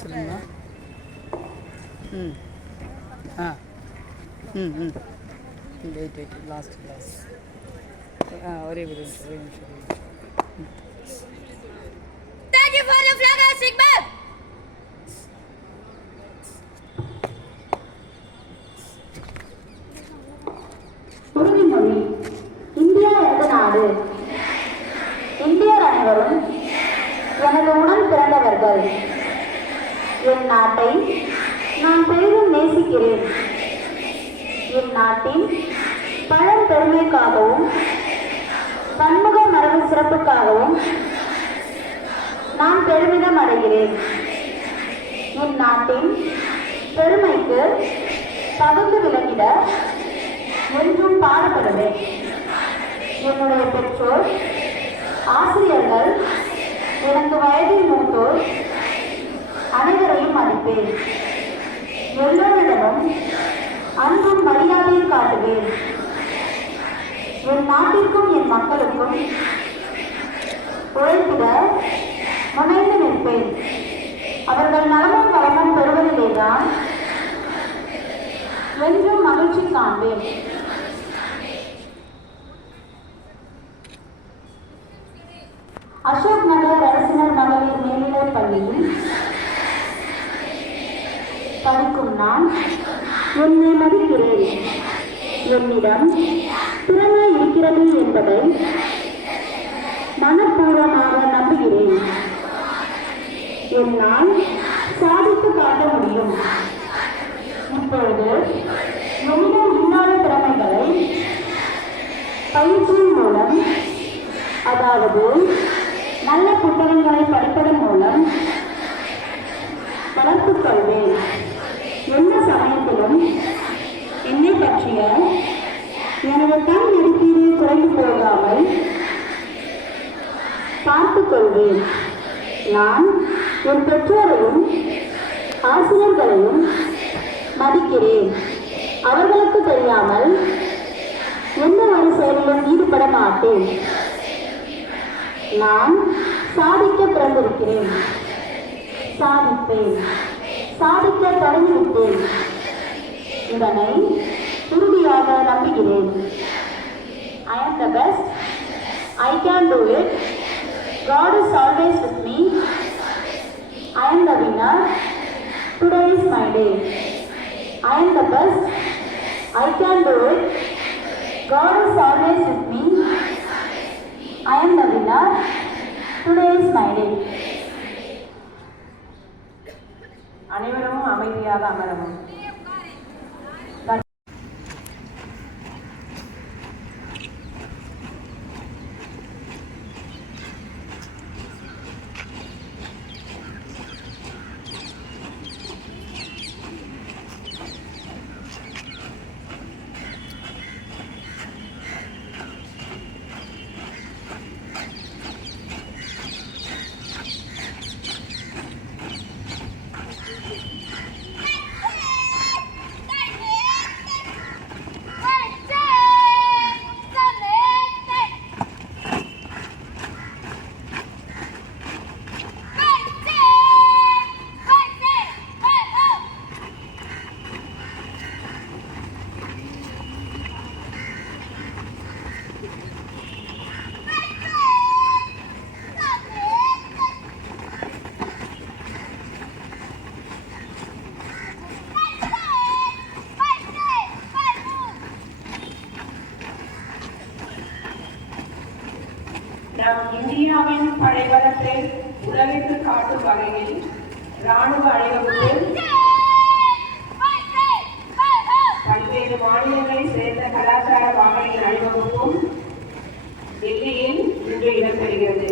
சொல்லுங்கண்ணா. ம் ஆ ம் ம் வெயிட் லாஸ்ட் ஒரே நிமிஷம். உறுதிமொழி. இந்தியா எனது நாடு. இந்தியர் அனைவரும் எனது உடன் பிறந்தவர்கள். என் நாட்டை நான் பெரிதும் நேசிக்கிறேன். என் நாட்டின் பழம்பெருமைக்காகவும் பன்முக மரபு சிறப்புக்காகவும் நான் பெருமிதம் அடைகிறேன். என் நாட்டின் பெருமைக்கு தகுந்து விளங்கிட என்றும் பாடுபடுவேன். என்னுடைய பெற்றோர், ஆசிரியர்கள், எனக்கு வயதில் மூத்தோர் அனைவரையும் மதிப்பேன். எல்லோரிடமும் அன்பும் மரியாதையும் காட்டுவேன். என் நாட்டிற்கும் என் மக்களுக்கும் உழைத்திட முனைந்து நிற்பேன். அவர்கள் நலமும் வளமும் பெறுவதிலேதான் என்றும் மகிழ்ச்சி காண்பேன். அசோக் நகர் அரசினர் மகளிர் மேல்நிலைப் பள்ளியில் படிக்கும் நான் என்னை மதிக்கிறேன். என்னிடம் திறமை இருக்கிறது என்பதை மனப்பூர்வமாக நம்புகிறேன். என்னால் சாதித்து காட்ட முடியும். இப்பொழுது என்னிடம் இல்லாத திறமைகளை பயிற்சியின் மூலம், அதாவது நல்ல புத்தகங்களை படிப்பதன் மூலம் வளர்த்துக் கொள்வேன். எந்த சமயத்திலும் என்னை பற்றிய எனது கண் நெருக்கீடு குறைந்து போகாமல் பார்த்துக் கொள்வேன். நான் என் பெற்றோரையும் ஆசிரியர்களையும் மதிக்கிறேன். அவர்களுக்கு தெரியாமல் எந்த ஒரு செயலிலும் ஈடுபட மாட்டேன். நான் சாதிக்க பிறந்திருக்கிறேன். சாதிப்பேன். சாதிக்க தொடங்கிவிட்டேன். இதனை உறுதியாக நம்புகிறேன். I am the best. I can do it. God is always with me. I am the winner. Today is my day. I am the best. I can do it. God is always with me. I am the winner. Today is my day. அனைவரும் அமைதியாக அமரவும். நம் இந்தியாவின் படைபலத்தை உலகிற்கு காட்டும் வகையில் இராணுவ அணிவகுப்பு, பல்வேறு மாநிலங்களைச் சேர்ந்த கலாச்சார பாவனையின் அணிவகுப்பும் டெல்லியில் இன்று இடம்பெறுகிறது.